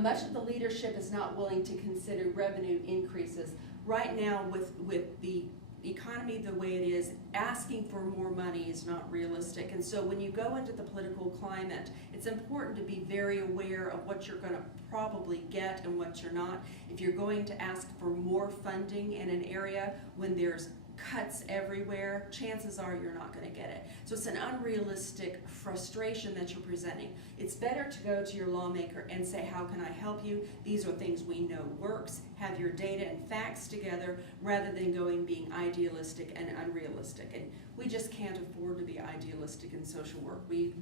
Much of the leadership is not willing to consider revenue increases. Right now, with the economy the way it is, asking for more money is not realistic. And so when you go into the political climate, it's important to be very aware of what you're going to probably get and what you're not. If you're going to ask for more funding in an area when there's cuts everywhere, chances are you're not going to get it. So it's an unrealistic frustration that you're presenting. It's better to go to your lawmaker and say, how can I help you? These are things we know works. Have your data and facts together rather than being idealistic and unrealistic. And we just can't afford to be idealistic in social work. We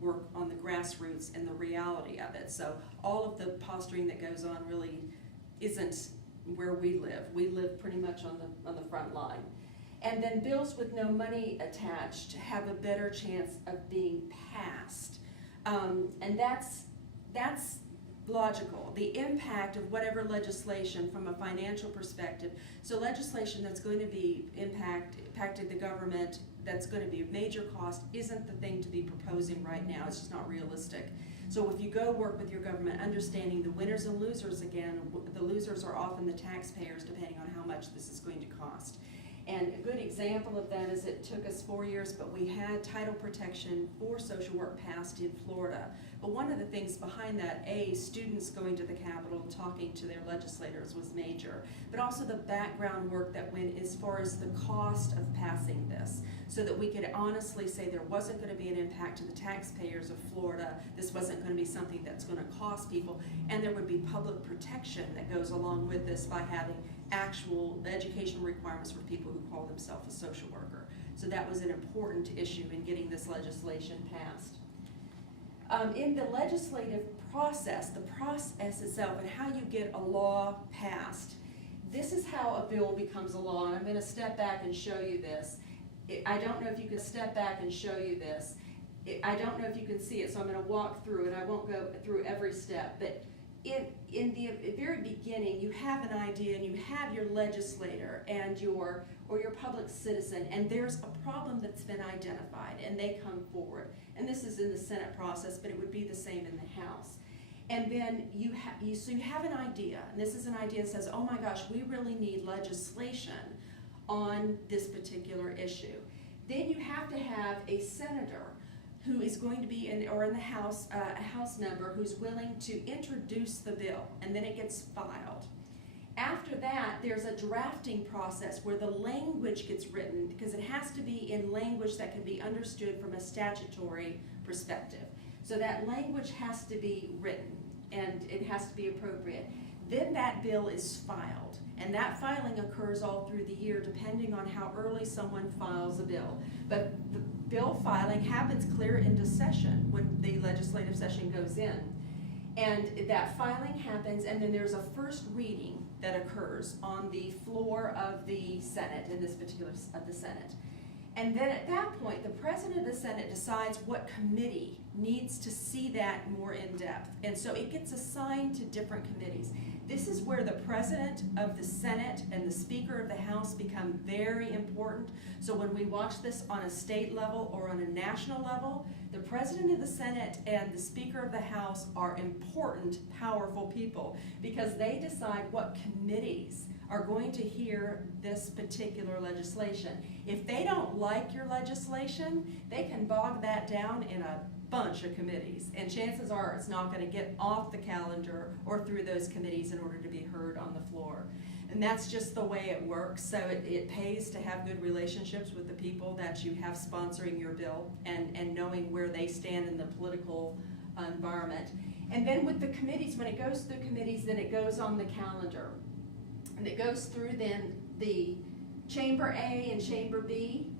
work on the grassroots and the reality of it. So all of the posturing that goes on really isn't where we live. We live pretty much on the front line. And then bills with no money attached have a better chance of being passed. And that's logical. The impact of whatever legislation from a financial perspective, so legislation that's going to be impacted the government, that's going to be a major cost, isn't the thing to be proposing right now. It's just not realistic. So if you go work with your government, understanding the winners and losers again, the losers are often the taxpayers depending on how much this is going to cost. And a good example of that is it took us 4 years, but we had title protection for social work passed in Florida. But one of the things behind that, students going to the Capitol and talking to their legislators was major, but also the background work that went as far as the cost of passing this, so that we could honestly say there wasn't going to be an impact to the taxpayers of Florida, this wasn't going to be something that's going to cost people, and there would be public protection that goes along with this by having actual educational requirements for people who call themselves a social worker. So that was an important issue in getting this legislation passed. In the legislative process, the process itself and how you get a law passed, this is how a bill becomes a law. And I'm going to step back and show you this. I don't know if you can step back and show you this. I don't know if you can see it, so I'm going to walk through it. I won't go through every step, but in the very beginning, you have an idea and you have your legislator and your public citizen, and there's a problem that's been identified, and they come forward. And this is in the Senate process, but it would be the same in the House. And then you have an idea, and this is an idea that says, oh my gosh, we really need legislation on this particular issue. Then you have to have a senator who is going to be in the House, a House member who's willing to introduce the bill, and then it gets filed. After that, there's a drafting process where the language gets written, because it has to be in language that can be understood from a statutory perspective. So that language has to be written, and it has to be appropriate. Then that bill is filed, and that filing occurs all through the year depending on how early someone files a bill. But the bill filing happens clear into session when the legislative session goes in. And that filing happens, and then there's a first reading that occurs on the floor of the Senate, in this particular of the Senate. And then at that point, the President of the Senate decides what committee needs to see that more in depth. And so it gets assigned to different committees. This is where the President of the Senate and the Speaker of the House become very important. So when we watch this on a state level or on a national level, the President of the Senate and the Speaker of the House are important, powerful people, because they decide what committees are going to hear this particular legislation. If they don't like your legislation, they can bog that down in a bunch of committees, and chances are it's not going to get off the calendar or through those committees in order to be heard on the floor. And that's just the way it works. So it pays to have good relationships with the people that you have sponsoring your bill, and knowing where they stand in the political environment. And then with the committees, when it goes through committees, then it goes on the calendar. And it goes through then the Chamber A and Chamber B,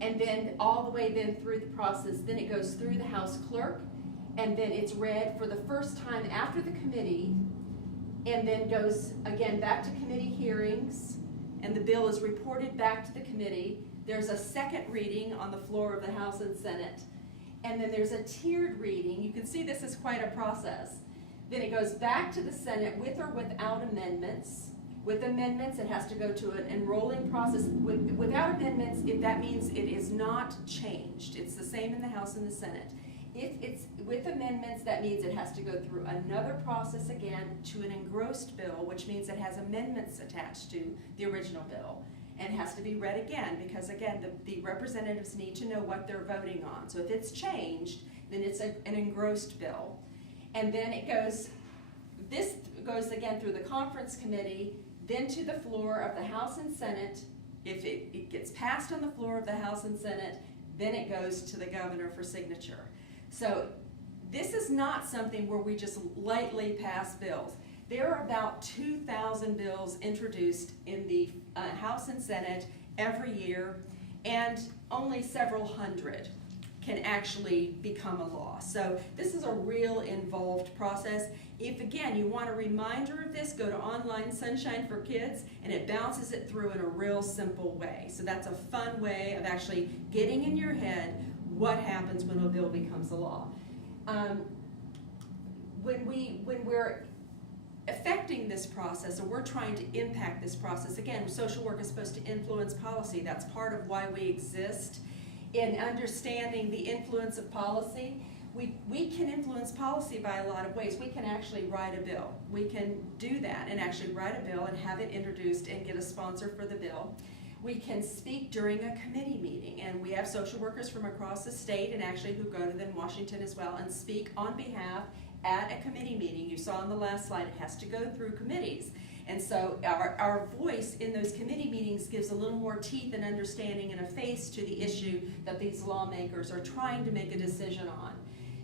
and then all the way then through the process. Then it goes through the House Clerk, and then it's read for the first time after the committee, and then goes again back to committee hearings, and the bill is reported back to the committee. There's a second reading on the floor of the House and Senate, and then there's a tiered reading. You can see this is quite a process. Then it goes back to the Senate with or without amendments. With amendments, it has to go to an enrolling process. Without amendments, that means it is not changed. It's the same in the House and the Senate. If it's with amendments, that means it has to go through another process again to an engrossed bill, which means it has amendments attached to the original bill, and has to be read again, because again, the representatives need to know what they're voting on. So if it's changed, then it's an engrossed bill. And then this goes again through the conference committee, then to the floor of the House and Senate. If it gets passed on the floor of the House and Senate, then it goes to the governor for signature. So this is not something where we just lightly pass bills. There are about 2,000 bills introduced in the House and Senate every year, and only several hundred can actually become a law. So this is a real involved process. If again you want a reminder of this, go to Online Sunshine for Kids, and it bounces it through in a real simple way. So that's a fun way of actually getting in your head what happens when a bill becomes a law. When we're affecting this process, or we're trying to impact this process, again, social work is supposed to influence policy. That's part of why we exist. In understanding the influence of policy, we can influence policy by a lot of ways. We can actually write a bill. We can do that and actually write a bill and have it introduced and get a sponsor for the bill. We can speak during a committee meeting, and we have social workers from across the state, and actually who go to then Washington as well, and speak on behalf at a committee meeting. You saw on the last slide, it has to go through committees. And so our voice in those committee meetings gives a little more teeth and understanding and a face to the issue that these lawmakers are trying to make a decision on.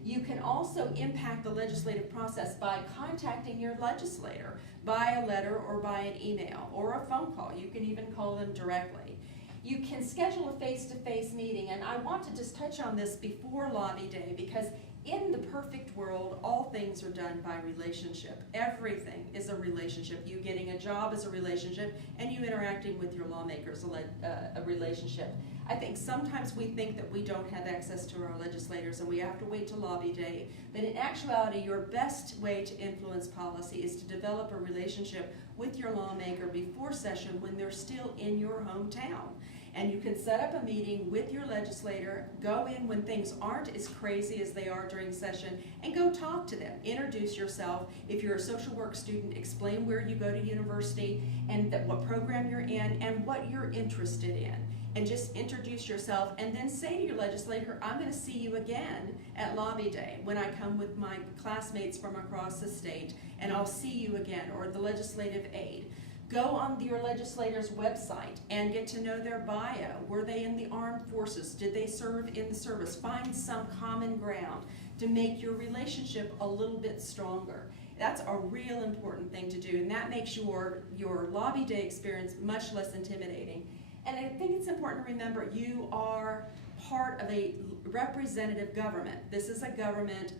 You can also impact the legislative process by contacting your legislator by a letter or by an email or a phone call. You can even call them directly. You can schedule a face-to-face meeting, and I want to just touch on this before Lobby Day, because in the perfect world, all things are done by relationship. Everything is a relationship. You getting a job is a relationship, and you interacting with your lawmakers a relationship. I think sometimes we think that we don't have access to our legislators and we have to wait till Lobby Day, but in actuality, your best way to influence policy is to develop a relationship with your lawmaker before session when they're still in your hometown. And you can set up a meeting with your legislator, go in when things aren't as crazy as they are during session, and go talk to them. Introduce yourself. If you're a social work student, explain where you go to university and what program you're in and what you're interested in. And just introduce yourself, and then say to your legislator, I'm going to see you again at Lobby Day when I come with my classmates from across the state, and I'll see you again, or the legislative aide. Go on your legislator's website and get to know their bio. Were they in the armed forces? Did they serve in the service? Find some common ground to make your relationship a little bit stronger. That's a real important thing to do, and that makes your Lobby Day experience much less intimidating. And I think it's important to remember you are part of a representative government. This is a government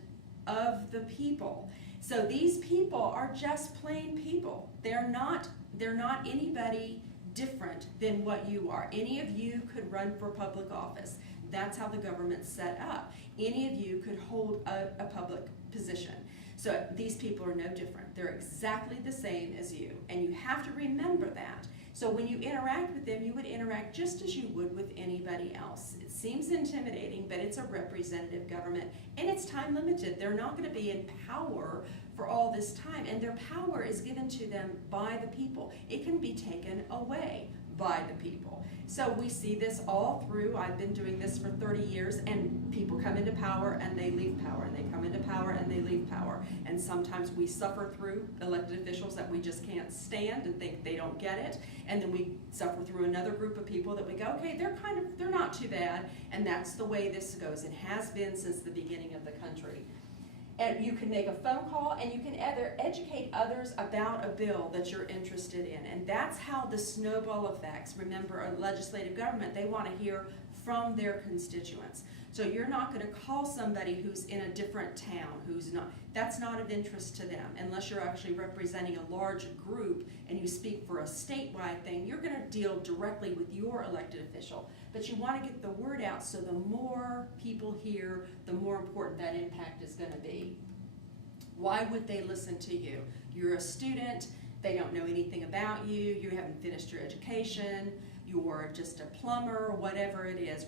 of the people. So these people are just plain people. They're not anybody different than what you are. Any of you could run for public office. That's how the government's set up. Any of you could hold a public position. So these people are no different. They're exactly the same as you, and you have to remember that. So when you interact with them, you would interact just as you would with anybody else. It seems intimidating, but it's a representative government, and it's time limited. They're not going to be in power for all this time, and their power is given to them by the people. It can be taken away by the people. So we see this all through. I've been doing this for 30 years, and people come into power and they leave power, and they come into power and they leave power. And sometimes we suffer through elected officials that we just can't stand and think they don't get it. And then we suffer through another group of people that we go, okay, they're not too bad. And that's the way this goes. It has been since the beginning of the country. And you can make a phone call, and you can either educate others about a bill that you're interested in. And that's how the snowball effects. Remember, a legislative government, they want to hear from their constituents. So you're not going to call somebody who's in a different town, that's not of interest to them, unless you're actually representing a large group and you speak for a statewide thing. You're going to deal directly with your elected official. But you want to get the word out, so the more people hear, the more important that impact is going to be. Why would they listen to you? You're a student, they don't know anything about you, you haven't finished your education, you're just a plumber, whatever it is.